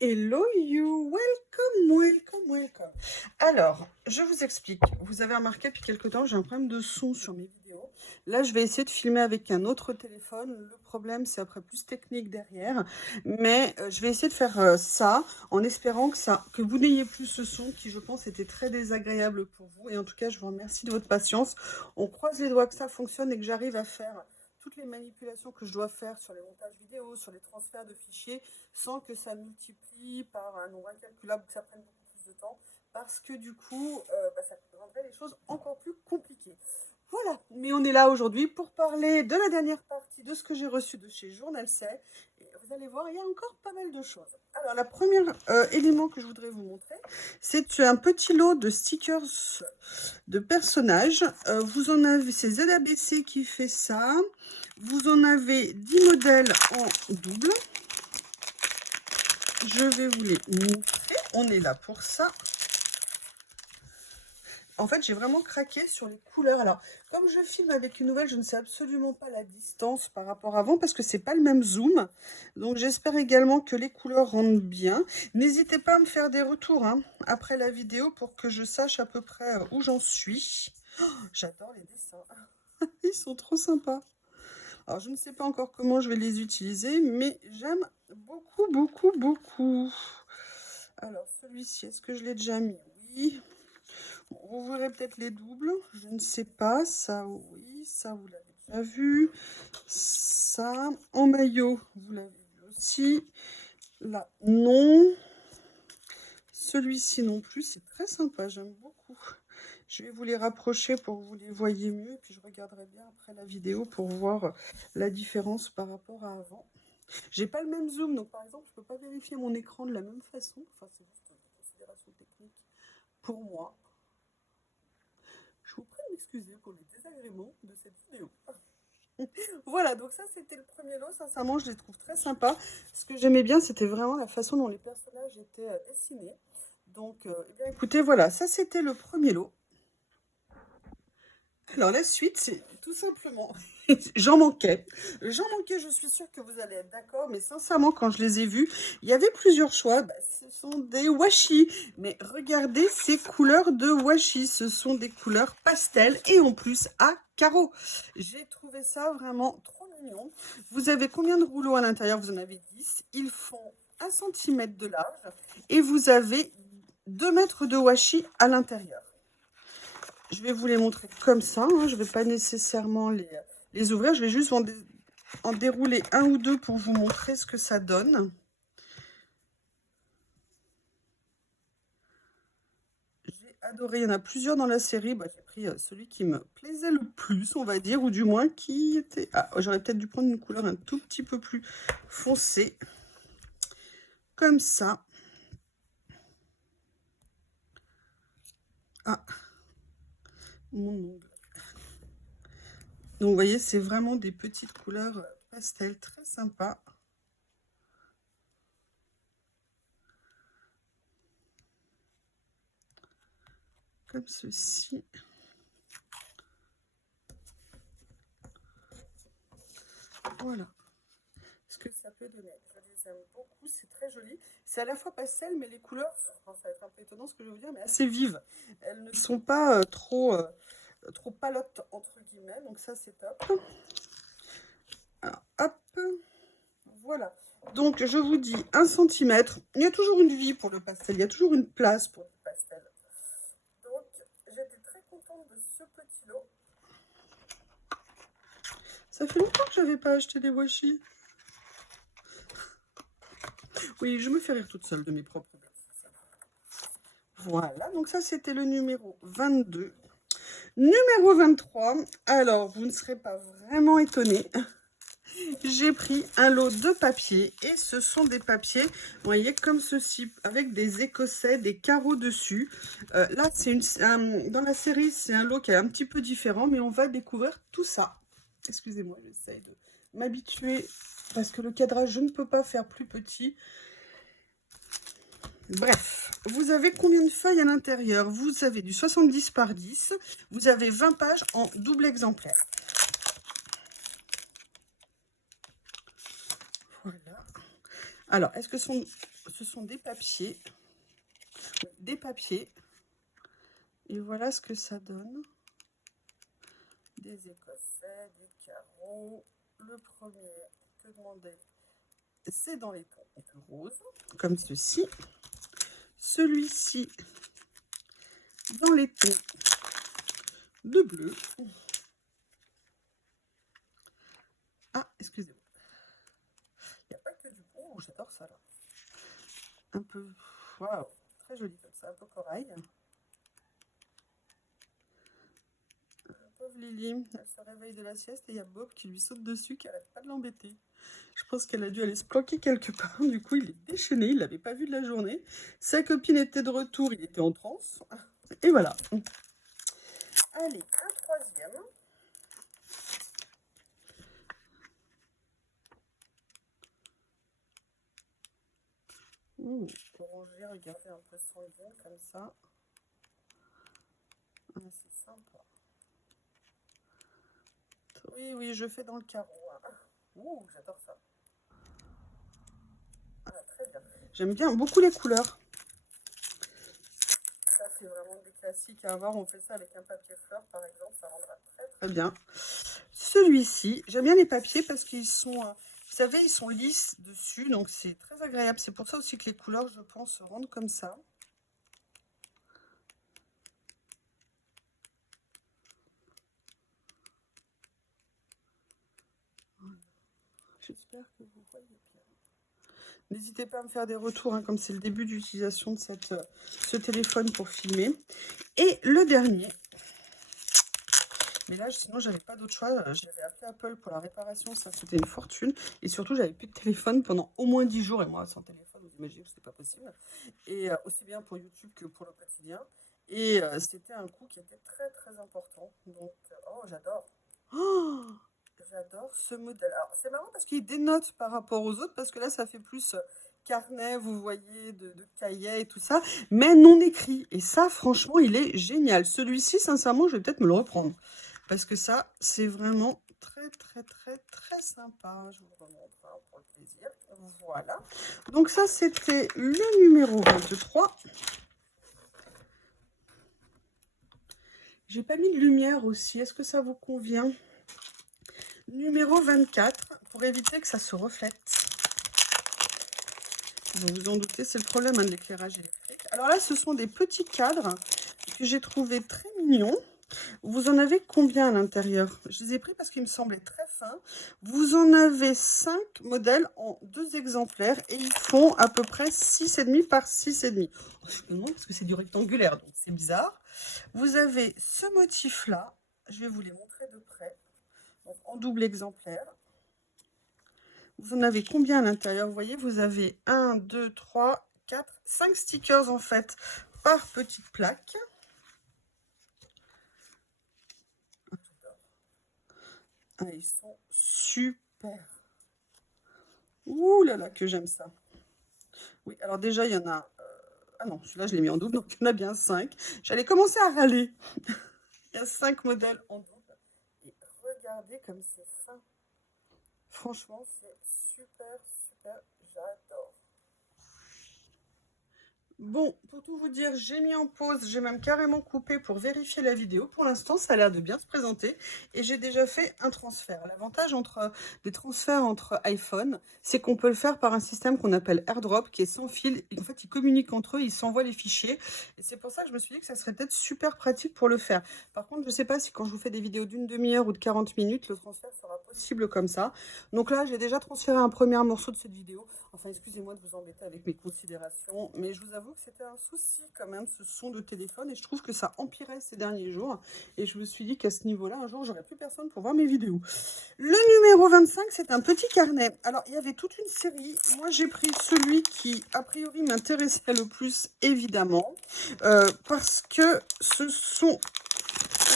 Hello you, welcome, welcome, welcome. Alors, je vous explique. Vous avez remarqué depuis quelque temps, j'ai un problème de son sur mes vidéos. Là, je vais essayer de filmer avec un autre téléphone. Le problème, c'est après plus technique derrière. Mais je vais essayer de faire ça en espérant que vous n'ayez plus ce son qui, je pense, était très désagréable pour vous. Et en tout cas, je vous remercie de votre patience. On croise les doigts que ça fonctionne et que j'arrive à faire toutes les manipulations que je dois faire sur les montages vidéo, sur les transferts de fichiers, sans que ça multiplie par un nombre incalculable, que ça prenne beaucoup plus de temps, parce que du coup, ça rendrait les choses encore plus compliquées. Voilà, mais on est là aujourd'hui pour parler de la dernière partie de ce que j'ai reçu de chez Journal C. Et vous allez voir, il y a encore pas mal de choses. Alors, la première élément que je voudrais vous montrer, c'est un petit lot de stickers de personnages. Vous en avez, c'est ZABC qui fait ça. Vous en avez 10 modèles en double. Je vais vous les montrer. On est là pour ça. En fait, j'ai vraiment craqué sur les couleurs. Alors, comme je filme avec une nouvelle, je ne sais absolument pas la distance par rapport à avant parce que c'est pas le même zoom. Donc, j'espère également que les couleurs rendent bien. N'hésitez pas à me faire des retours après la vidéo pour que je sache à peu près où j'en suis. Oh, j'adore les dessins. Ils sont trop sympas. Alors, je ne sais pas encore comment je vais les utiliser, mais j'aime beaucoup, beaucoup, beaucoup. Alors, celui-ci, est-ce que je l'ai déjà mis? Oui. Bon, vous verrez peut-être les doubles. Je ne sais pas. Ça, oui. Ça, vous l'avez déjà vu. Ça, en maillot, vous l'avez vu aussi. Là, non. Celui-ci non plus. C'est très sympa. J'aime beaucoup. Je vais vous les rapprocher pour que vous les voyez mieux. Et puis, je regarderai bien après la vidéo pour voir la différence par rapport à avant. J'ai pas le même zoom, donc par exemple, je peux pas vérifier mon écran de la même façon. Enfin, c'est juste une considération technique pour moi. Je vous prie de m'excuser pour les désagréments de cette vidéo. Voilà, donc ça c'était le premier lot. Sincèrement, je les trouve très sympas. Ce que j'aimais bien, c'était vraiment la façon dont les personnages étaient dessinés. Donc, eh bien, écoutez, voilà, ça c'était le premier lot. Alors la suite, c'est tout simplement, j'en manquais, je suis sûre que vous allez être d'accord, mais sincèrement, quand je les ai vus, il y avait plusieurs choix. Ce sont des washi, mais regardez ces couleurs de washi, ce sont des couleurs pastel et en plus à carreaux. J'ai trouvé ça vraiment trop mignon. Vous avez combien de rouleaux à l'intérieur? Vous en avez 10. Ils font 1 cm de large et vous avez 2 mètres de washi à l'intérieur. Je vais vous les montrer comme ça. Je ne vais pas nécessairement les ouvrir. Je vais juste en dérouler un ou deux pour vous montrer ce que ça donne. J'ai adoré. Il y en a plusieurs dans la série. J'ai pris celui qui me plaisait le plus, on va dire, ou du moins qui était... Ah, j'aurais peut-être dû prendre une couleur un tout petit peu plus foncée. Comme ça. Ah, mon ongle. Donc, vous voyez, c'est vraiment des petites couleurs pastel très sympas. Comme ceci. Voilà ce que ça peut donner. Je les aime beaucoup, c'est très joli. C'est à la fois pastel, mais les couleurs, enfin, ça va être un peu étonnant ce que je vais vous dire, mais assez vives. Elles ne sont pas trop palotes, entre guillemets, donc ça c'est top. Alors, hop, voilà. Donc, je vous dis 1 cm. Il y a toujours une vie pour le pastel, il y a toujours une place pour le pastel. Donc, j'étais très contente de ce petit lot. Ça fait longtemps que je n'avais pas acheté des washi. Oui, je me fais rire toute seule de mes propres bêtises. Voilà, donc ça c'était le numéro 22. Numéro 23, alors vous ne serez pas vraiment étonnés. J'ai pris un lot de papier et ce sont des papiers, vous voyez, comme ceci, avec des écossais, des carreaux dessus. Là, dans la série, c'est un lot qui est un petit peu différent, mais on va découvrir tout ça. Excusez-moi, j'essaye de m'habituer parce que le cadrage, je ne peux pas faire plus petit. Bref, vous avez combien de feuilles à l'intérieur? Vous avez du 70 par 10. Vous avez 20 pages en double exemplaire. Voilà. Alors, est-ce que ce sont des papiers. Des papiers. Et voilà ce que ça donne. Des écossais, des carreaux. Le premier que demander, c'est dans les tons de rose, comme ceci. Celui-ci, dans les tons de bleu. Ah, excusez-moi. Il n'y a pas que du bon, j'adore ça là. Un peu, waouh, très joli comme ça, un peu corail. Pauvre Lily, elle se réveille de la sieste et il y a Bob qui lui saute dessus, qui n'arrête pas de l'embêter. Je pense qu'elle a dû aller se planquer quelque part. Du coup, il est déchaîné, il ne l'avait pas vu de la journée. Sa copine était de retour, il était en transe. Et voilà. Allez, un troisième. Orangé, regardez, un peu sanguin comme ça. Ah, c'est sympa. Oui, oui, je fais dans le carreau. J'adore ça. Ah, très bien. J'aime bien beaucoup les couleurs. Ça, c'est vraiment des classiques à avoir. On fait ça avec un papier fleur, par exemple. Ça rendra très, très bien. Celui-ci, j'aime bien les papiers parce qu'ils sont, vous savez, ils sont lisses dessus. Donc, c'est très agréable. C'est pour ça aussi que les couleurs, je pense, se rendent comme ça. J'espère que vous voyez bien. N'hésitez pas à me faire des retours, hein, comme c'est le début d'utilisation de ce téléphone pour filmer. Et le dernier, mais là, sinon, j'avais pas d'autre choix. J'avais appelé Apple pour la réparation, ça c'était une fortune. Et surtout, j'avais plus de téléphone pendant au moins 10 jours. Et moi, sans téléphone, vous imaginez que c'était pas possible. Et aussi bien pour YouTube que pour le quotidien. Et c'était un coût qui était très très important. Donc, oh, j'adore. Oh, j'adore ce modèle. Alors, c'est marrant parce qu'il dénote par rapport aux autres, parce que là, ça fait plus carnet, vous voyez, de cahiers et tout ça, mais non écrit. Et ça, franchement, il est génial. Celui-ci, sincèrement, je vais peut-être me le reprendre. Parce que ça, c'est vraiment très, très, très, très sympa. Je vous le remontre hein, pour le plaisir. Voilà. Donc ça, c'était le numéro 23. J'ai pas mis de lumière aussi. Est-ce que ça vous convient? Numéro 24, pour éviter que ça se reflète. Vous vous en doutez, c'est le problème hein, de l'éclairage électrique. Alors là, ce sont des petits cadres que j'ai trouvés très mignons. Vous en avez combien à l'intérieur? Je les ai pris parce qu'ils me semblaient très fins. Vous en avez 5 modèles en 2 exemplaires et ils font à peu près 6,5 par 6,5. Non, parce que c'est du rectangulaire, donc c'est bizarre. Vous avez ce motif-là. Je vais vous les montrer de près. Donc, en double exemplaire. Vous en avez combien à l'intérieur? Vous voyez, vous avez 1, 2, 3, 4, 5 stickers en fait par petite plaque. Ah, ils sont super. Ouh là là, que j'aime ça. Oui, alors déjà, il y en a... Ah non, celui-là, je l'ai mis en double, donc il y en a bien 5. J'allais commencer à râler. Il y a 5 modèles en double. Et regardez comme c'est fin. Franchement, c'est super, super. J'adore. Bon, pour tout vous dire, j'ai mis en pause, j'ai même carrément coupé pour vérifier la vidéo. Pour l'instant, ça a l'air de bien se présenter et j'ai déjà fait un transfert. L'avantage des transferts entre iPhone, c'est qu'on peut le faire par un système qu'on appelle AirDrop, qui est sans fil. En fait, ils communiquent entre eux, ils s'envoient les fichiers. Et c'est pour ça que je me suis dit que ça serait peut-être super pratique pour le faire. Par contre, je ne sais pas si quand je vous fais des vidéos d'une demi-heure ou de 40 minutes, le transfert sera possible comme ça. Donc là, j'ai déjà transféré un premier morceau de cette vidéo. Enfin, excusez-moi de vous embêter avec mes considérations, mais je vous avoue que c'était un souci quand même, ce son de téléphone, et je trouve que ça empirait ces derniers jours. Et je me suis dit qu'à ce niveau-là, un jour, j'aurais plus personne pour voir mes vidéos. Le numéro 25, c'est un petit carnet. Alors, il y avait toute une série. Moi, j'ai pris celui qui, a priori, m'intéressait le plus, évidemment, parce que ce sont...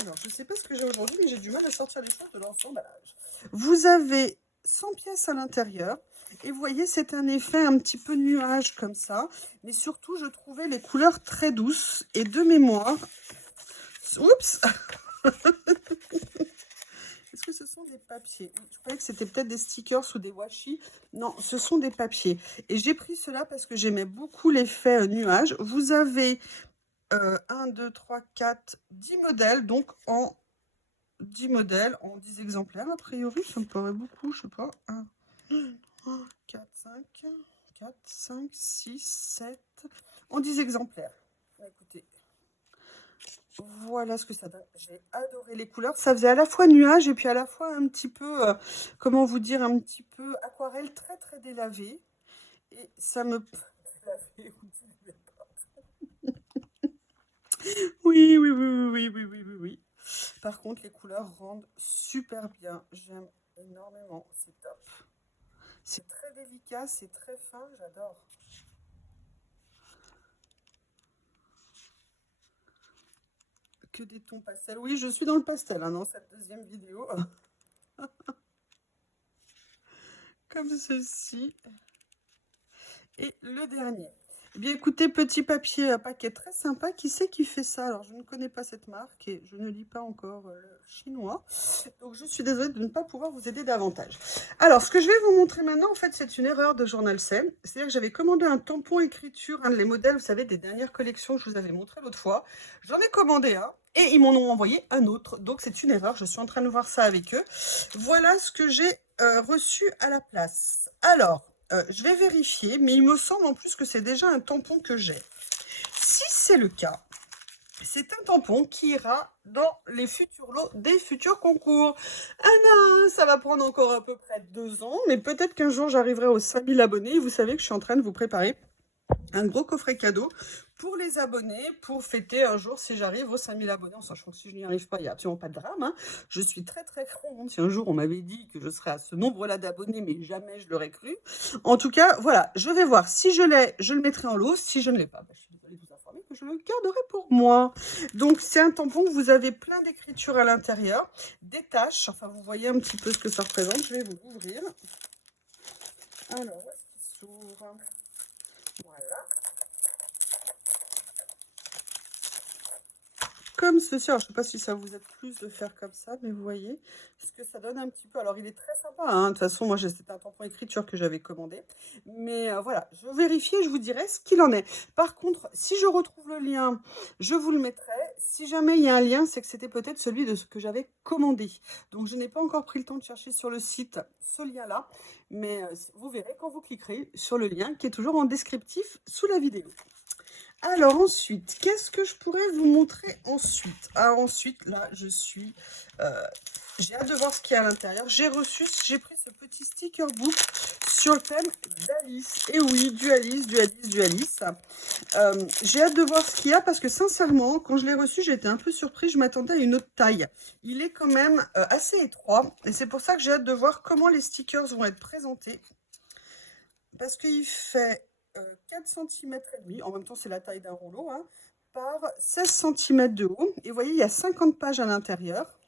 Alors, je ne sais pas ce que j'ai aujourd'hui, mais j'ai du mal à sortir les choses de leur emballage. Vous avez 100 pièces à l'intérieur. Et vous voyez, c'est un effet un petit peu nuage comme ça. Mais surtout, je trouvais les couleurs très douces. Et de mémoire... Oups. Qu'est-ce que ce sont des papiers? Je croyais que c'était peut-être des stickers ou des washi. Non, ce sont des papiers. Et j'ai pris cela parce que j'aimais beaucoup l'effet nuage. Vous avez 1, 2, 3, 4, 10 modèles, donc en 10 modèles, en 10 exemplaires. A priori, ça me paraît beaucoup, je sais pas. 1, 4, 5, 4, 5, 6, 7, en 10 exemplaires. Écoutez, voilà ce que ça donne. J'ai adoré les couleurs. Ça faisait à la fois nuage et puis à la fois un petit peu, comment vous dire, un petit peu aquarelle très très délavé. Et ça me... Délavé, oui, oui, oui, oui, oui, oui, oui, oui, oui. Par contre, les couleurs rendent super bien. J'aime énormément. C'est top. C'est très délicat, c'est très fin. J'adore. Que des tons pastels. Oui, je suis dans le pastel hein, dans cette deuxième vidéo. Comme ceci. Et le dernier. Eh bien, écoutez, petit papier à paquet très sympa. Qui c'est qui fait ça? Alors, je ne connais pas cette marque et je ne lis pas encore le chinois. Donc, je suis désolée de ne pas pouvoir vous aider davantage. Alors, ce que je vais vous montrer maintenant, en fait, c'est une erreur de Journal Sen. C'est-à-dire que j'avais commandé un tampon écriture, un des modèles, vous savez, des dernières collections que je vous avais montré l'autre fois. J'en ai commandé un et ils m'en ont envoyé un autre. Donc, c'est une erreur. Je suis en train de voir ça avec eux. Voilà ce que j'ai reçu à la place. Alors, je vais vérifier, mais il me semble en plus que c'est déjà un tampon que j'ai. Si c'est le cas, c'est un tampon qui ira dans les futurs lots des futurs concours. Ah non, ça va prendre encore à peu près 2 ans, mais peut-être qu'un jour j'arriverai aux 5000 abonnés. Et vous savez que je suis en train de vous préparer un gros coffret cadeau pour les abonnés, pour fêter un jour si j'arrive aux 5000 abonnés, en sachant que si je n'y arrive pas, il n'y a absolument pas de drame. Hein. Je suis très très contente. Si un jour on m'avait dit que je serais à ce nombre-là d'abonnés, mais jamais je l'aurais cru. En tout cas, voilà, je vais voir. Si je l'ai, je le mettrai en lot. Si je ne l'ai pas, je suis désolée de vous informer que je le garderai pour moi. Donc c'est un tampon, vous avez plein d'écritures à l'intérieur, des taches, enfin vous voyez un petit peu ce que ça représente. Je vais vous l'ouvrir. Alors, où est-ce qu'il s'ouvre? Voilà. Comme ceci. Alors, je ne sais pas si ça vous aide plus de faire comme ça, mais vous voyez ce que ça donne un petit peu. Alors, il est très sympa. Hein. De toute façon, moi, c'était un tampon écriture que j'avais commandé. Mais voilà, je vérifie et je vous dirai ce qu'il en est. Par contre, si je retrouve le lien, je vous le mettrai. Si jamais il y a un lien, c'est que c'était peut-être celui de ce que j'avais commandé. Donc, je n'ai pas encore pris le temps de chercher sur le site ce lien-là. Mais vous verrez quand vous cliquerez sur le lien qui est toujours en descriptif sous la vidéo. Alors ensuite, qu'est-ce que je pourrais vous montrer ensuite? Ah, ensuite, là, j'ai hâte de voir ce qu'il y a à l'intérieur. J'ai pris ce petit sticker book sur le thème d'Alice. Et oui, du Alice, du Alice, du Alice. J'ai hâte de voir ce qu'il y a parce que sincèrement, quand je l'ai reçu, j'étais un peu surprise. Je m'attendais à une autre taille. Il est quand même assez étroit. Et c'est pour ça que j'ai hâte de voir comment les stickers vont être présentés. Parce qu'il fait 4 cm et demi, en même temps c'est la taille d'un rouleau, hein, par 16 cm de haut. Et vous voyez, il y a 50 pages à l'intérieur.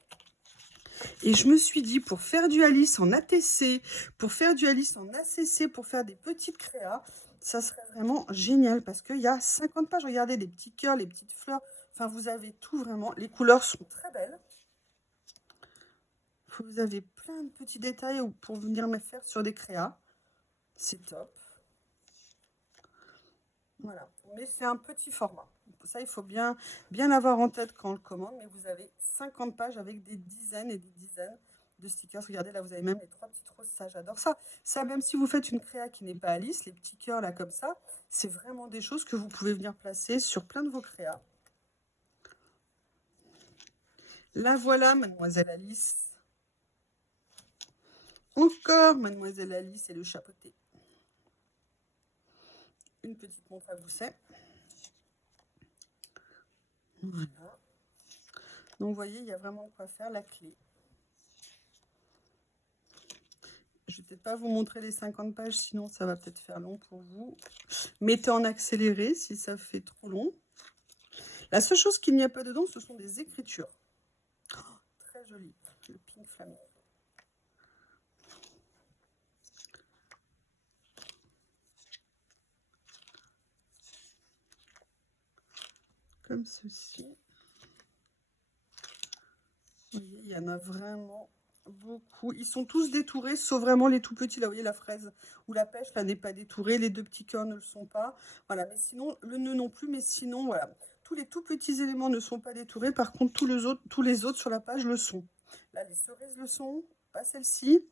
Et je me suis dit, pour faire du Alice en ATC, pour faire du Alice en ACC, pour faire des petites créas, ça serait vraiment génial parce qu'il y a 50 pages. Regardez, des petits cœurs, les petites fleurs. Enfin, vous avez tout vraiment. Les couleurs sont très belles. Vous avez plein de petits détails pour venir me faire sur des créas. C'est top. Voilà, mais c'est un petit format. Ça, il faut bien l'avoir en tête quand on le commande. Mais vous avez 50 pages avec des dizaines et des dizaines de stickers. Regardez, là, vous avez même les 3 petites roses. Ça, j'adore ça. Ça, même si vous faites une créa qui n'est pas Alice, les petits cœurs là comme ça, c'est vraiment des choses que vous pouvez venir placer sur plein de vos créas. La voilà, Mademoiselle Alice. Encore Mademoiselle Alice et le chapeauté. Une petite montre à gousset. Voilà. Donc, vous voyez, il y a vraiment quoi faire. La clé. Je vais peut-être pas vous montrer les 50 pages, sinon ça va peut-être faire long pour vous. Mettez en accéléré si ça fait trop long. La seule chose qu'il n'y a pas dedans, ce sont des écritures. Oh, très joli, le pink flamingo. Comme ceci. Vous voyez, il y en a vraiment beaucoup. Ils sont tous détourés, sauf vraiment les tout petits. Là, vous voyez, la fraise ou la pêche, là, n'est pas détourée. Les deux petits cœurs ne le sont pas. Voilà, mais sinon, le nœud non plus. Mais sinon, voilà. Tous les tout petits éléments ne sont pas détourés. Par contre, tous les autres sur la page le sont. Là, les cerises le sont, pas celle-ci.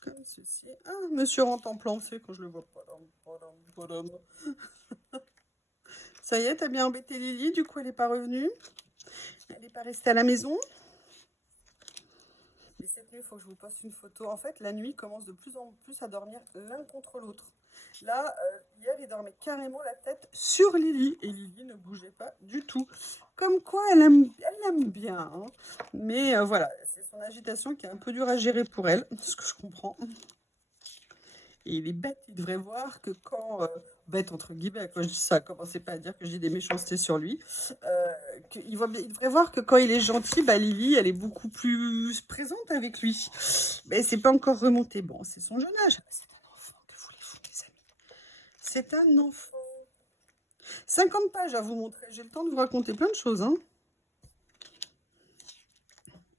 Comme ceci. Ah, monsieur rentre en plan, c'est quand je le vois. Padam. Ça y est, t'as bien embêté Lily, du coup elle n'est pas revenue. Elle n'est pas restée à la maison. Mais cette nuit, il faut que je vous poste une photo. En fait, la nuit commence de plus en plus à dormir l'un contre l'autre. Là, hier, il dormait carrément la tête sur Lily. Et Lily ne bougeait pas du tout. Comme quoi, elle l'aime bien. Hein. Mais voilà, c'est son agitation qui est un peu dure à gérer pour elle. Ce que je comprends. Et il est bête, il devrait voir que quand... bête entre guillemets, quand je dis ça, commencez pas à dire que je dis des méchancetés sur lui. Il devrait voir que quand il est gentil, bah, Lily, elle est beaucoup plus présente avec lui. Mais c'est pas encore remonté. Bon, c'est son jeune âge. C'est un enfant, que voulez-vous, les amis? C'est un enfant. 50 pages à vous montrer. J'ai le temps de vous raconter plein de choses. Hein.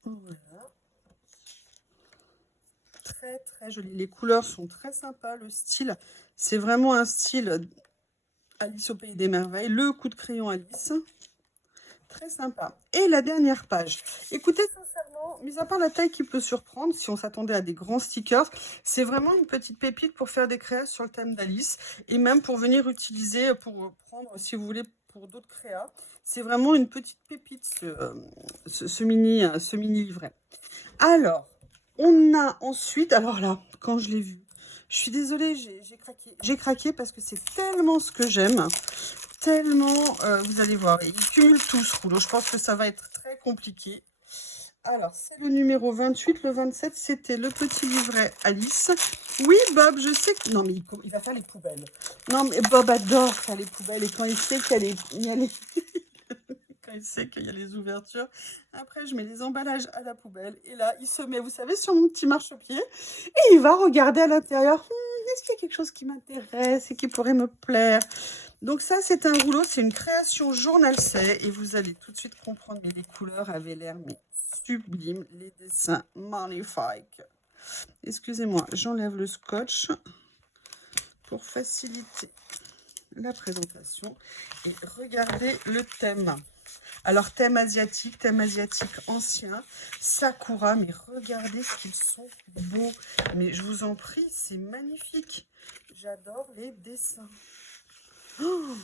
Voilà. Très très joli. Les couleurs sont très sympas. Le style, c'est vraiment un style Alice au Pays des Merveilles. Le coup de crayon Alice. Très sympa. Et la dernière page. Écoutez, sincèrement, mis à part la taille qui peut surprendre, si on s'attendait à des grands stickers, c'est vraiment une petite pépite pour faire des créas sur le thème d'Alice. Et même pour venir utiliser, pour prendre, si vous voulez, pour d'autres créas. C'est vraiment une petite pépite, ce mini livret. Alors, on a ensuite, alors là, quand je l'ai vu, je suis désolée, j'ai craqué. J'ai craqué parce que c'est tellement ce que j'aime. Tellement, vous allez voir, il cumule tout ce rouleau. Je pense que ça va être très compliqué. Alors, c'est le numéro 28. Le 27, c'était le petit livret Alice. Oui, Bob, je sais que... Non, mais il va faire les poubelles. Non, mais Bob adore faire les poubelles. Et quand il sait qu'il y a les... quand il sait qu'il y a les ouvertures, après, je mets les emballages à la poubelle. Et là, il se met, vous savez, sur mon petit marchepied. Et il va regarder à l'intérieur. Est-ce qu'il y a quelque chose qui m'intéresse et qui pourrait me plaire? Donc ça, c'est un rouleau, c'est une création Journal C. Et vous allez tout de suite comprendre, mais les couleurs avaient l'air sublimes. Les dessins magnifiques. Excusez-moi, j'enlève le scotch pour faciliter la présentation. Et regardez le thème. Alors, thème asiatique ancien, Sakura, mais regardez ce qu'ils sont beaux. Mais je vous en prie, c'est magnifique. J'adore les dessins. Oh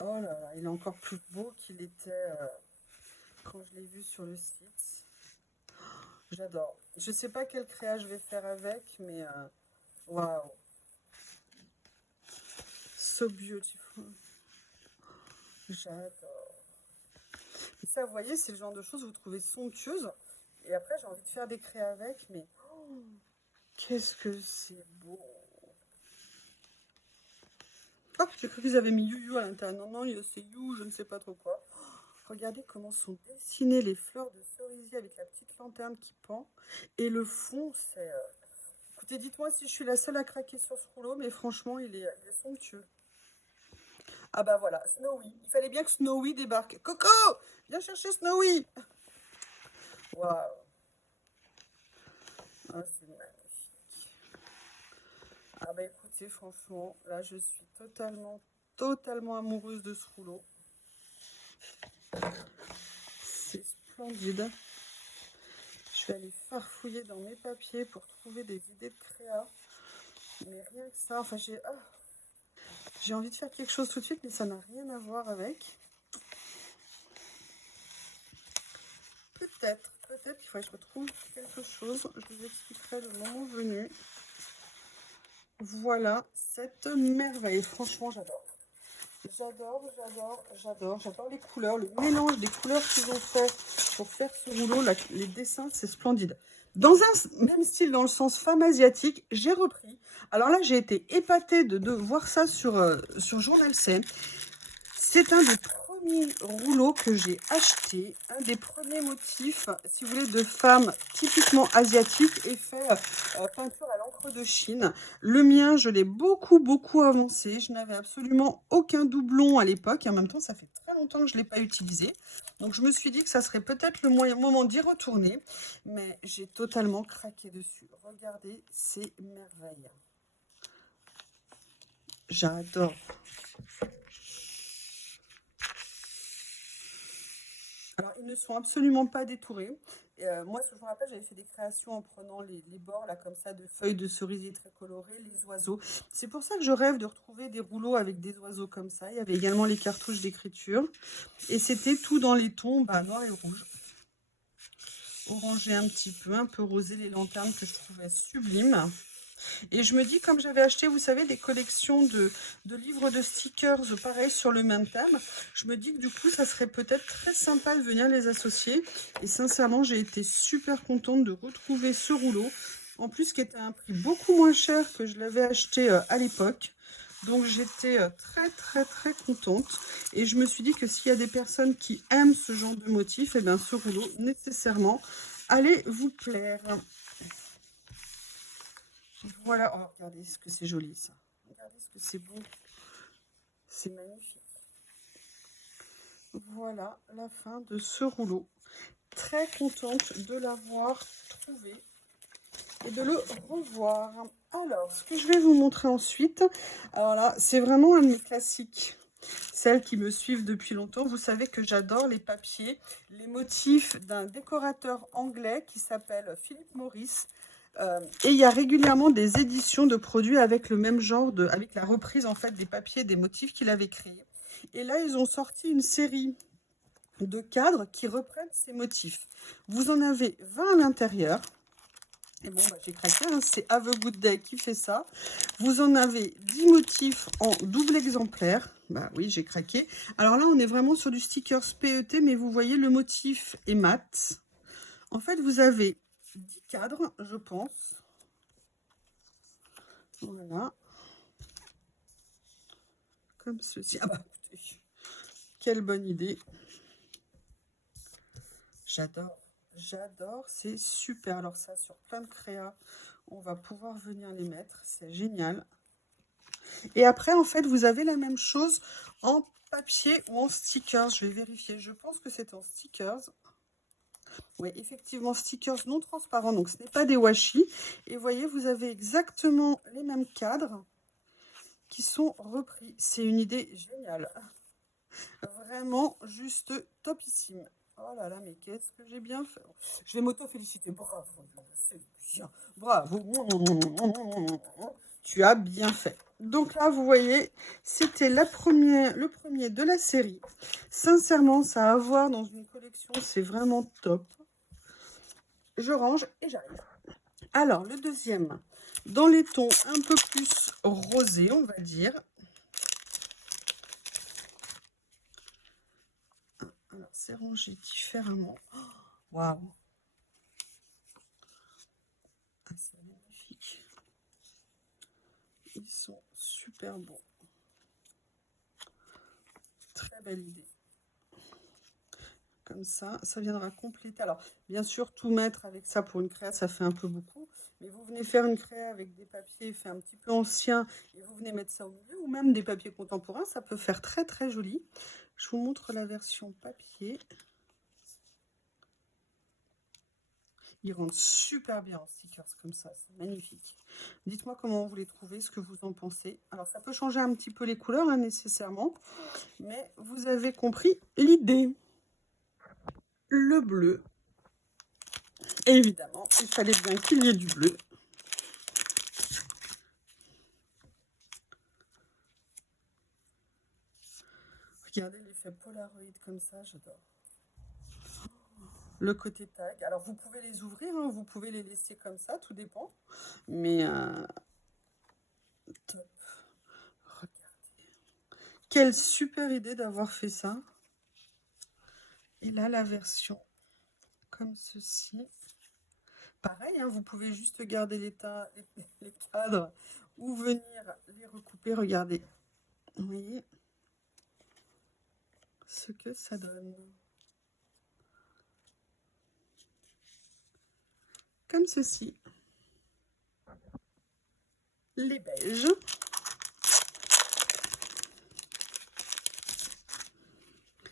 là là, il est encore plus beau qu'il était quand je l'ai vu sur le site. J'adore. Je ne sais pas quel créa je vais faire avec, mais waouh. So beautiful. J'adore. Et ça, vous voyez, c'est le genre de choses que vous trouvez somptueuses. Et après, j'ai envie de faire des créas avec, mais oh, qu'est-ce que c'est beau. Oh, j'ai cru qu'ils avaient mis You à l'intérieur. Non, c'est You, je ne sais pas trop quoi. Oh, regardez comment sont dessinées les fleurs de cerisier avec la petite lanterne qui pend. Et le fond, c'est... Écoutez, dites-moi si je suis la seule à craquer sur ce rouleau, mais franchement, il est somptueux. Ah bah voilà, Snowy. Il fallait bien que Snowy débarque. Coco, viens chercher Snowy. Waouh. Ah, c'est magnifique. Ah bah écoutez, franchement, là je suis totalement amoureuse de ce rouleau. C'est splendide. Je vais aller farfouiller dans mes papiers pour trouver des idées de créa. Mais rien que ça, enfin j'ai envie de faire quelque chose tout de suite, mais ça n'a rien à voir avec. Peut-être qu'il faudrait que je retrouve quelque chose. Je vous expliquerai le moment venu. Voilà cette merveille. Franchement, j'adore. J'adore les couleurs, le mélange des couleurs qu'ils ont fait pour faire ce rouleau. Là, les dessins, c'est splendide. Dans un même style, dans le sens femme asiatique, j'ai repris. Alors là, j'ai été épatée de voir ça sur Journal C. C'est un des premier rouleau que j'ai acheté, un des premiers motifs, si vous voulez, de femmes typiquement asiatiques et fait peinture à l'encre de Chine. Le mien, je l'ai beaucoup avancé. Je n'avais absolument aucun doublon à l'époque et en même temps, ça fait très longtemps que je ne l'ai pas utilisé. Donc, je me suis dit que ça serait peut-être le moment d'y retourner, mais j'ai totalement craqué dessus. Regardez ces merveilles. J'adore. Alors, ils ne sont absolument pas détourés. Moi, je me rappelle, j'avais fait des créations en prenant les bords, là, comme ça, de feuilles de cerisier très colorées, les oiseaux. C'est pour ça que je rêve de retrouver des rouleaux avec des oiseaux comme ça. Il y avait également les cartouches d'écriture. Et c'était tout dans les tons noir et rouge. Orangé un peu rosé, les lanternes que je trouvais sublimes. Et je me dis, comme j'avais acheté, vous savez, des collections de livres de stickers, pareil, sur le même thème, je me dis que du coup, ça serait peut-être très sympa de venir les associer. Et sincèrement, j'ai été super contente de retrouver ce rouleau. En plus, qui était à un prix beaucoup moins cher que je l'avais acheté à l'époque. Donc, j'étais très contente. Et je me suis dit que s'il y a des personnes qui aiment ce genre de motif, eh bien, ce rouleau, nécessairement, allez vous plaire. Voilà, oh, regardez ce que c'est joli ça. Regardez ce que c'est beau. C'est magnifique. Voilà la fin de ce rouleau. Très contente de l'avoir trouvé et de le revoir. Alors, ce que je vais vous montrer ensuite, alors là, c'est vraiment un de mes classiques. Celles qui me suivent depuis longtemps, vous savez que j'adore les papiers, les motifs d'un décorateur anglais qui s'appelle Philip Morris. Et il y a régulièrement des éditions de produits avec le même genre, avec la reprise en fait des papiers, des motifs qu'il avait créés. Et là, ils ont sorti une série de cadres qui reprennent ces motifs. Vous en avez 20 à l'intérieur. Et bon, bah, j'ai craqué, hein, c'est Have a Good Day qui fait ça. Vous en avez 10 motifs en double exemplaire. Bah oui, j'ai craqué. Alors là, on est vraiment sur du stickers PET, mais vous voyez, le motif est mat. En fait, vous avez 10 cadres, je pense. Voilà. Comme ceci. Ah bah, écoutez, quelle bonne idée. J'adore, c'est super. Alors ça, sur plein de créas, on va pouvoir venir les mettre. C'est génial. Et après, en fait, vous avez la même chose en papier ou en stickers. Je vais vérifier. Je pense que c'est en stickers. Oui, effectivement, stickers non transparents. Donc, ce n'est pas des washi. Et vous voyez, vous avez exactement les mêmes cadres qui sont repris. C'est une idée géniale. Vraiment juste topissime. Oh là là, mais qu'est-ce que j'ai bien fait. Je vais m'auto-féliciter. Bravo, c'est bien. Bravo. Tu as bien fait. Donc là, vous voyez, c'était le premier de la série. Sincèrement, ça à voir dans une collection, c'est vraiment top. Je range et j'arrive. Alors, le deuxième, dans les tons un peu plus rosés, on va dire. Alors, c'est rangé différemment. Waouh! Ah, c'est magnifique. Ils sont super beaux. Très belle idée. Comme ça viendra compléter. Alors, bien sûr, tout mettre avec ça pour une créa, ça fait un peu beaucoup. Mais vous venez faire une créa avec des papiers faits un petit peu anciens et vous venez mettre ça au milieu, ou même des papiers contemporains, ça peut faire très joli. Je vous montre la version papier. Ils rendent super bien en stickers comme ça, c'est magnifique. Dites-moi comment vous les trouvez, ce que vous en pensez. Alors, ça peut changer un petit peu les couleurs, hein, nécessairement, mais vous avez compris l'idée. Le bleu. Et évidemment, il fallait bien qu'il y ait du bleu. Regardez l'effet Polaroid comme ça, j'adore. Le côté tag. Alors, vous pouvez les ouvrir, hein, vous pouvez les laisser comme ça, tout dépend. Mais, top. Regardez. Quelle super idée d'avoir fait ça. Et là, la version comme ceci. Pareil, hein, vous pouvez juste garder les cadres ou venir les recouper. Regardez. Vous voyez? ce que ça donne. Comme ceci. Les beiges.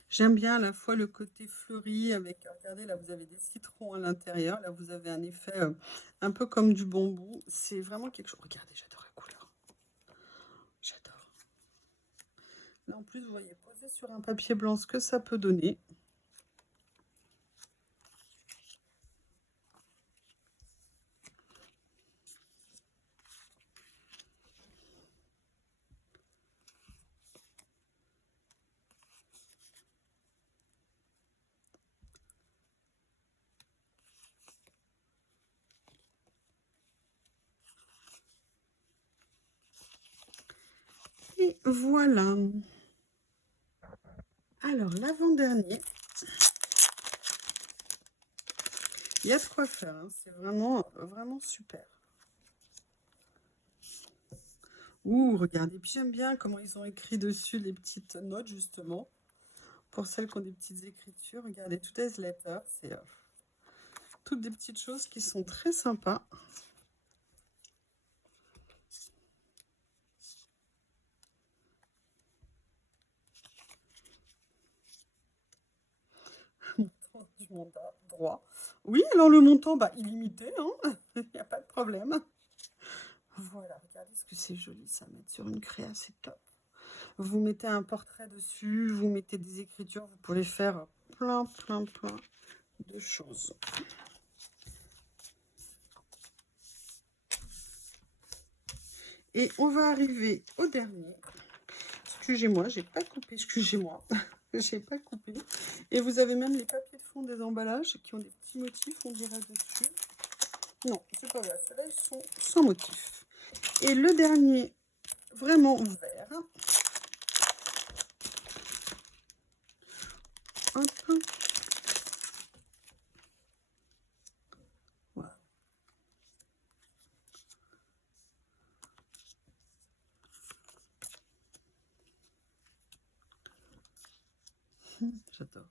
J'aime bien à la fois le côté fleuri avec, regardez, là vous avez des citrons à l'intérieur, là vous avez un effet un peu comme du bambou. C'est vraiment quelque chose. Regardez, j'adore la couleur. J'adore. Là en plus, vous voyez, posé sur un papier blanc, ce que ça peut donner. Et voilà. Alors, l'avant-dernier. Il y a de quoi faire, hein. C'est vraiment, vraiment super. Ouh, regardez. Puis j'aime bien comment ils ont écrit dessus les petites notes, justement. Pour celles qui ont des petites écritures, regardez, today's letter. C'est toutes des petites choses qui sont très sympas. Montant du mandat droit. Oui, alors le montant, bah, illimité, hein. Il n'y a pas de problème. Voilà, regardez ce que c'est joli, ça, mettre sur une créa, c'est top. Vous mettez un portrait dessus, vous mettez des écritures, vous pouvez faire plein de choses. Et on va arriver au dernier. Excusez-moi, j'ai pas coupé, excusez-moi. J'ai pas coupé. Et vous avez même les papiers de fond des emballages qui ont des petits motifs, on dirait dessus. Non, c'est pas vrai, ceux-là, ils sont sans motif. Et le dernier, vraiment vert. Hop. Voilà. J'adore.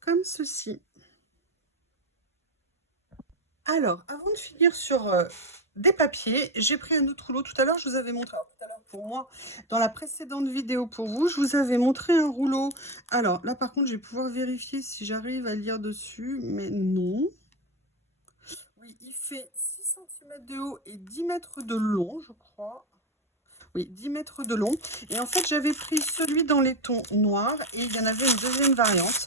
Comme ceci. Alors, avant de finir sur des papiers, j'ai pris un autre rouleau. Tout à l'heure, je vous avais montré, alors, tout à l'heure pour moi, dans la précédente vidéo pour vous, je vous avais montré un rouleau. Alors, là, par contre, je vais pouvoir vérifier si j'arrive à lire dessus, mais non. Oui, il fait 6 cm de haut et 10 mètres de long, je crois. Oui, 10 mètres de long. Et en fait, j'avais pris celui dans les tons noirs et il y en avait une deuxième variante.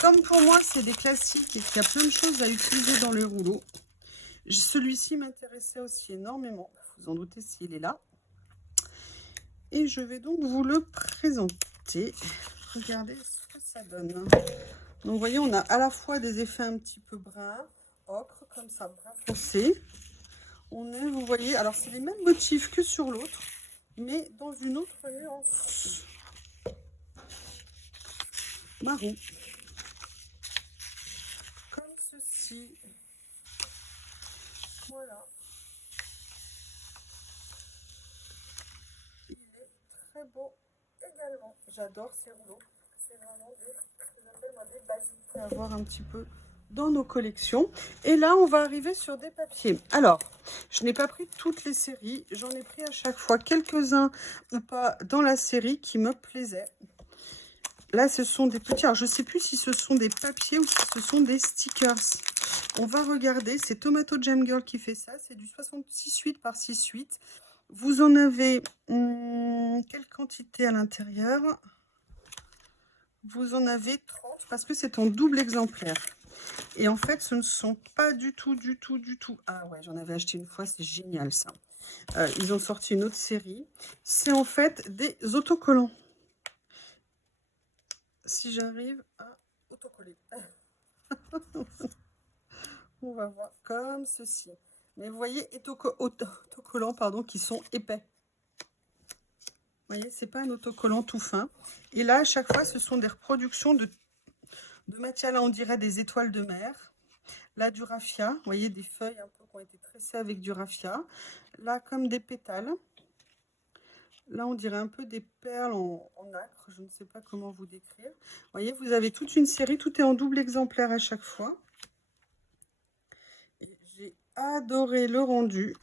Comme pour moi, c'est des classiques et qu'il y a plein de choses à utiliser dans les rouleaux, celui-ci m'intéressait aussi énormément. Vous en doutez s'il est là. Et je vais donc vous le présenter. Regardez ce que ça donne. Donc, vous voyez, on a à la fois des effets un petit peu brun, ocre, comme ça, brun foncé. On est, vous voyez, alors c'est les mêmes motifs que sur l'autre, mais dans une autre nuance. Marron. Comme ceci. Voilà. Il est très beau également. J'adore ces rouleaux. C'est vraiment des basiques à avoir un petit peu dans nos collections. Et là, on va arriver sur des papiers. Alors, je n'ai pas pris toutes les séries. J'en ai pris à chaque fois quelques-uns ou pas dans la série qui me plaisaient. Là, ce sont des petits... Alors, je ne sais plus si ce sont des papiers ou si ce sont des stickers. On va regarder. C'est Tomato Jam Girl qui fait ça. C'est du 66,8 par 6,8. Vous en avez... quelle quantité à l'intérieur? Vous en avez 30 parce que c'est en double exemplaire. Et en fait, ce ne sont pas du tout. Ah ouais, j'en avais acheté une fois, c'est génial ça. Ils ont sorti une autre série. C'est en fait des autocollants. Si j'arrive à autocoller. On va voir comme ceci. Mais vous voyez, autocollants, pardon, qui sont épais. Vous voyez, c'est pas un autocollant tout fin. Et là, à chaque fois, ce sont des reproductions de matière. Là, on dirait des étoiles de mer. Là, du raffia. Vous voyez, des feuilles un peu qui ont été tressées avec du raffia. Là, comme des pétales. Là, on dirait un peu des perles en nacre. Je ne sais pas comment vous décrire. Vous voyez, vous avez toute une série. Tout est en double exemplaire à chaque fois. J'ai adoré le rendu.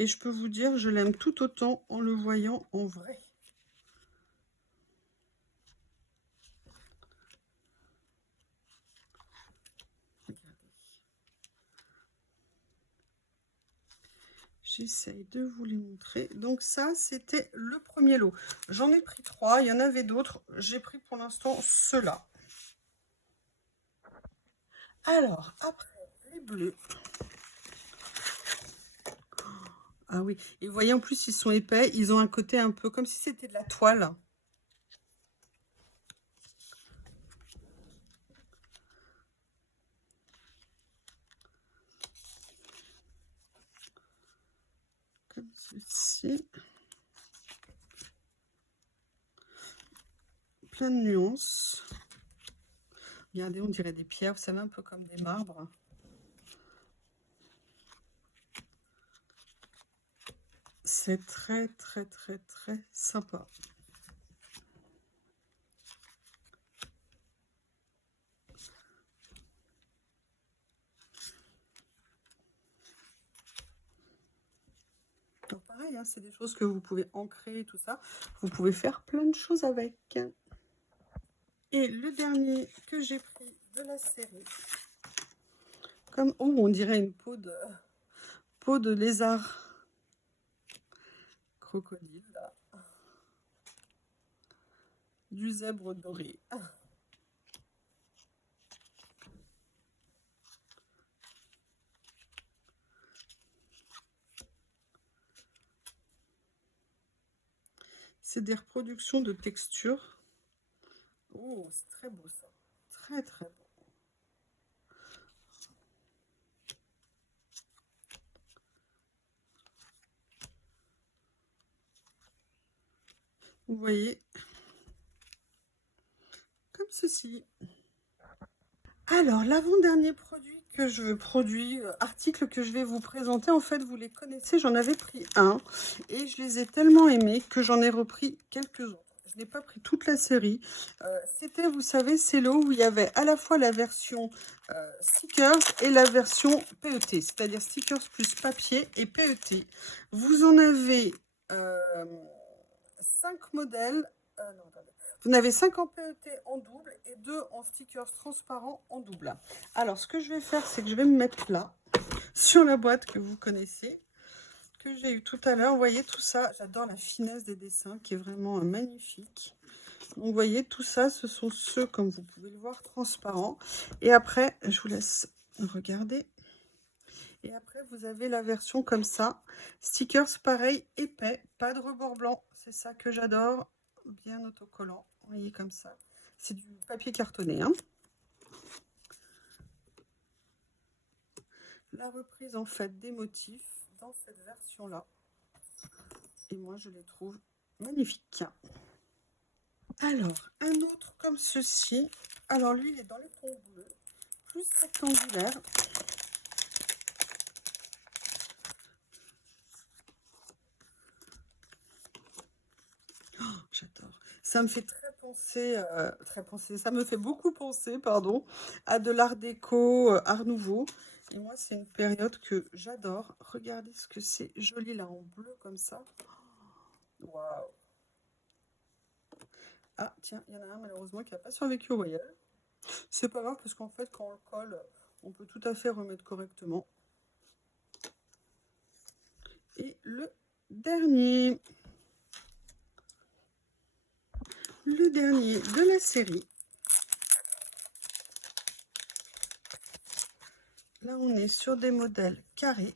Et je peux vous dire, je l'aime tout autant en le voyant en vrai. J'essaye de vous les montrer. Donc ça, c'était le premier lot. J'en ai pris 3. Il y en avait d'autres. J'ai pris pour l'instant ceux-là. Alors, après, les bleus. Ah oui. Et vous voyez, en plus, ils sont épais. Ils ont un côté un peu comme si c'était de la toile. Comme ceci. Plein de nuances. Regardez, on dirait des pierres. Vous savez, un peu comme des marbres. C'est très, très, très, très sympa. Donc pareil, hein, c'est des choses que vous pouvez ancrer, tout ça. Vous pouvez faire plein de choses avec. Et le dernier que j'ai pris de la série, comme on dirait une peau de lézard crocodile, là. Du zèbre doré. C'est des reproductions de textures. Oh, c'est très beau ça. Très très beau. Vous voyez, comme ceci. Alors, l'avant-dernier produit que je produis, article que je vais vous présenter, en fait, vous les connaissez, j'en avais pris un et je les ai tellement aimés que j'en ai repris quelques-uns. Je n'ai pas pris toute la série. C'était, vous savez, c'est lot où il y avait à la fois la version stickers et la version PET, c'est-à-dire stickers plus papier et PET. Vous en avez 5 modèles. Non, attendez. Vous en avez 5 en PET en double et 2 en stickers transparents en double. Alors, ce que je vais faire, c'est que je vais me mettre là, sur la boîte que vous connaissez, que j'ai eu tout à l'heure. Vous voyez tout ça, j'adore la finesse des dessins qui est vraiment magnifique. Donc, vous voyez, tout ça, ce sont ceux, comme vous pouvez le voir, transparents. Et après, je vous laisse regarder. Et après, vous avez la version comme ça. Stickers, pareil, épais, pas de rebord blanc. C'est ça que j'adore. Bien autocollant. Vous voyez comme ça. C'est du papier cartonné. Hein. La reprise, en fait, des motifs dans cette version-là. Et moi, je les trouve magnifiques. Alors, un autre comme ceci. Alors, lui, il est dans les tons bleus, plus rectangulaire. Oh, j'adore. Ça me fait ça me fait beaucoup penser, pardon, à de l'art déco, art nouveau. Et moi, c'est une période que j'adore. Regardez ce que c'est joli là en bleu comme ça. Waouh. Ah, tiens, il y en a un malheureusement qui n'a pas survécu au voyage. C'est pas grave parce qu'en fait, quand on le colle, on peut tout à fait remettre correctement. Et le dernier. Le dernier de la série. Là, on est sur des modèles carrés.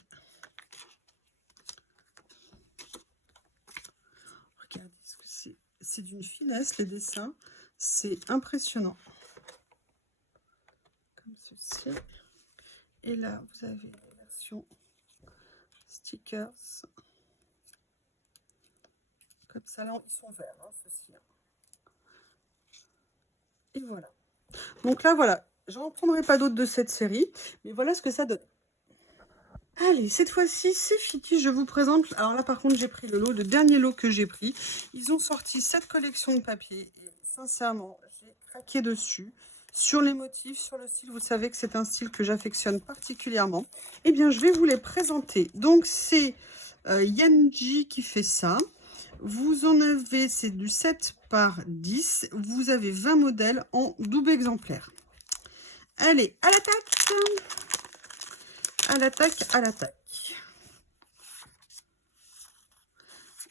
Regardez ce que c'est. C'est d'une finesse, les dessins. C'est impressionnant. Comme ceci. Et là, vous avez la version stickers. Comme ça, là, ils sont verts, hein, ceux-ci. Et voilà. Donc là, voilà. Je n'en prendrai pas d'autres de cette série. Mais voilà ce que ça donne. Allez, cette fois-ci, c'est fini. Je vous présente... Alors là, par contre, j'ai pris le dernier lot que j'ai pris. Ils ont sorti cette collection de papier. Et sincèrement, j'ai craqué dessus. Sur les motifs, sur le style, vous savez que c'est un style que j'affectionne particulièrement. Eh bien, je vais vous les présenter. Donc, c'est Yanji qui fait ça. Vous en avez, c'est du 7 par 10. Vous avez 20 modèles en double exemplaire. Allez, à l'attaque! À l'attaque, à l'attaque.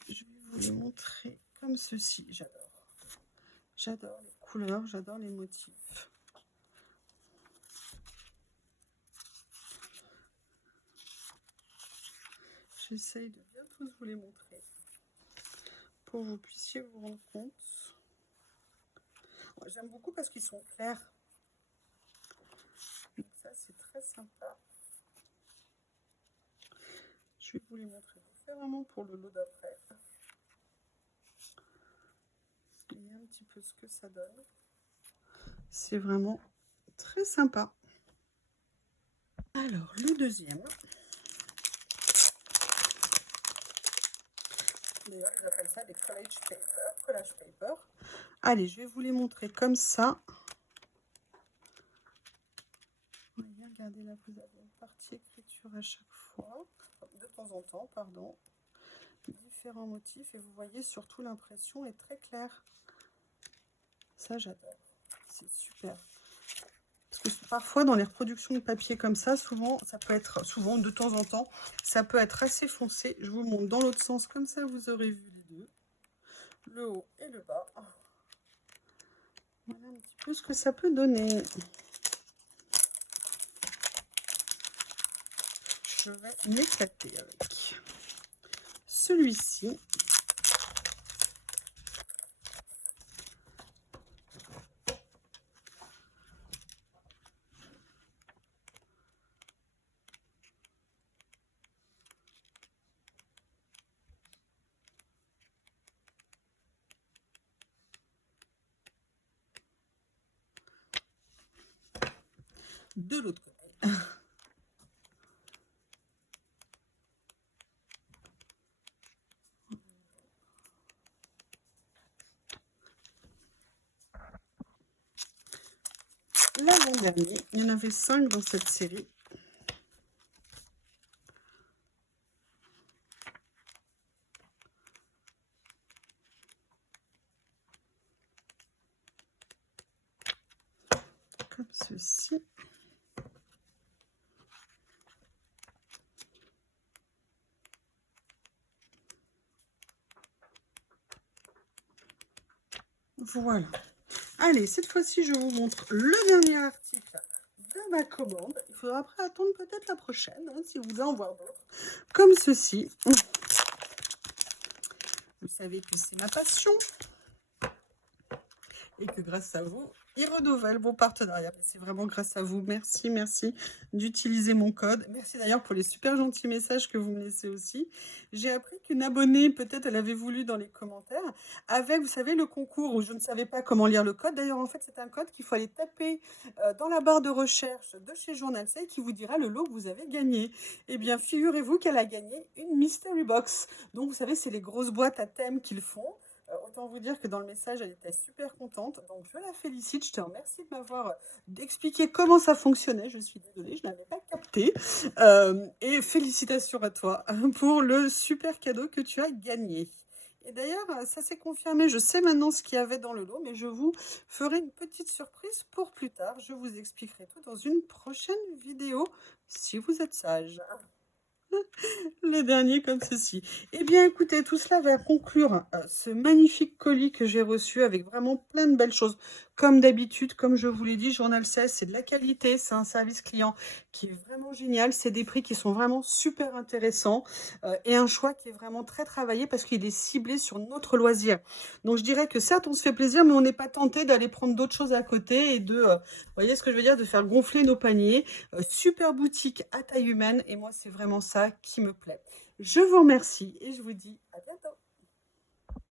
Je vais vous les montrer comme ceci. J'adore. J'adore les couleurs, j'adore les motifs. J'essaye de bien tous vous les montrer pour que vous puissiez vous rendre compte. J'aime beaucoup parce qu'ils sont clairs. Donc ça, c'est très sympa. Je vais vous les montrer. C'est vraiment pour le lot d'après. Et un petit peu ce que ça donne. C'est vraiment très sympa. Alors, le deuxième. D'ailleurs, ils appellent ça des collage paper. Allez, je vais vous les montrer comme ça. Regardez là, vous avez une partie écriture à chaque fois, de temps en temps, pardon. Différents motifs et vous voyez surtout l'impression est très claire. Ça, j'adore. C'est super. Parce que parfois, dans les reproductions de papier comme ça, souvent, de temps en temps, ça peut être assez foncé. Je vous montre dans l'autre sens, comme ça, vous aurez vu les deux. Le haut et le bas. Voilà un petit peu ce que ça peut donner. Je vais m'éclater avec celui-ci. De l'autre côté. L'avant-dernier, il y en avait 5 dans cette série. Comme ceci. Voilà. Allez, cette fois-ci, je vous montre le dernier article de ma commande. Il faudra après attendre peut-être la prochaine, hein, si vous voulez en voir d'autres. Comme ceci. Vous savez que c'est ma passion. Et que grâce à vous, ils renouvellent vos partenariats. C'est vraiment grâce à vous. Merci, merci d'utiliser mon code. Merci d'ailleurs pour les super gentils messages que vous me laissez aussi. J'ai appris qu'une abonnée, peut-être elle avait voulu dans les commentaires, avec, vous savez, le concours où je ne savais pas comment lire le code. D'ailleurs, en fait, c'est un code qu'il faut aller taper dans la barre de recherche de chez Journal C qui vous dira le lot que vous avez gagné. Eh bien, figurez-vous qu'elle a gagné une Mystery Box. Donc, vous savez, c'est les grosses boîtes à thème qu'ils font. Autant vous dire que dans le message, elle était super contente. Donc, je la félicite. Je te remercie de m'avoir expliqué comment ça fonctionnait. Je suis désolée, je n'avais pas capté. Et félicitations à toi pour le super cadeau que tu as gagné. Et d'ailleurs, ça s'est confirmé. Je sais maintenant ce qu'il y avait dans le lot, mais je vous ferai une petite surprise pour plus tard. Je vous expliquerai tout dans une prochaine vidéo, si vous êtes sage. Le dernier comme ceci. Eh bien, écoutez, tout cela va conclure ce magnifique colis que j'ai reçu avec vraiment plein de belles choses. Comme d'habitude, comme je vous l'ai dit, Journal 16, c'est de la qualité, c'est un service client qui est vraiment génial. C'est des prix qui sont vraiment super intéressants et un choix qui est vraiment très travaillé parce qu'il est ciblé sur notre loisir. Donc, je dirais que certes, on se fait plaisir, mais on n'est pas tenté d'aller prendre d'autres choses à côté et de, vous voyez ce que je veux dire, de faire gonfler nos paniers. Super boutique à taille humaine et moi, c'est vraiment ça qui me plaît. Je vous remercie et je vous dis à bientôt.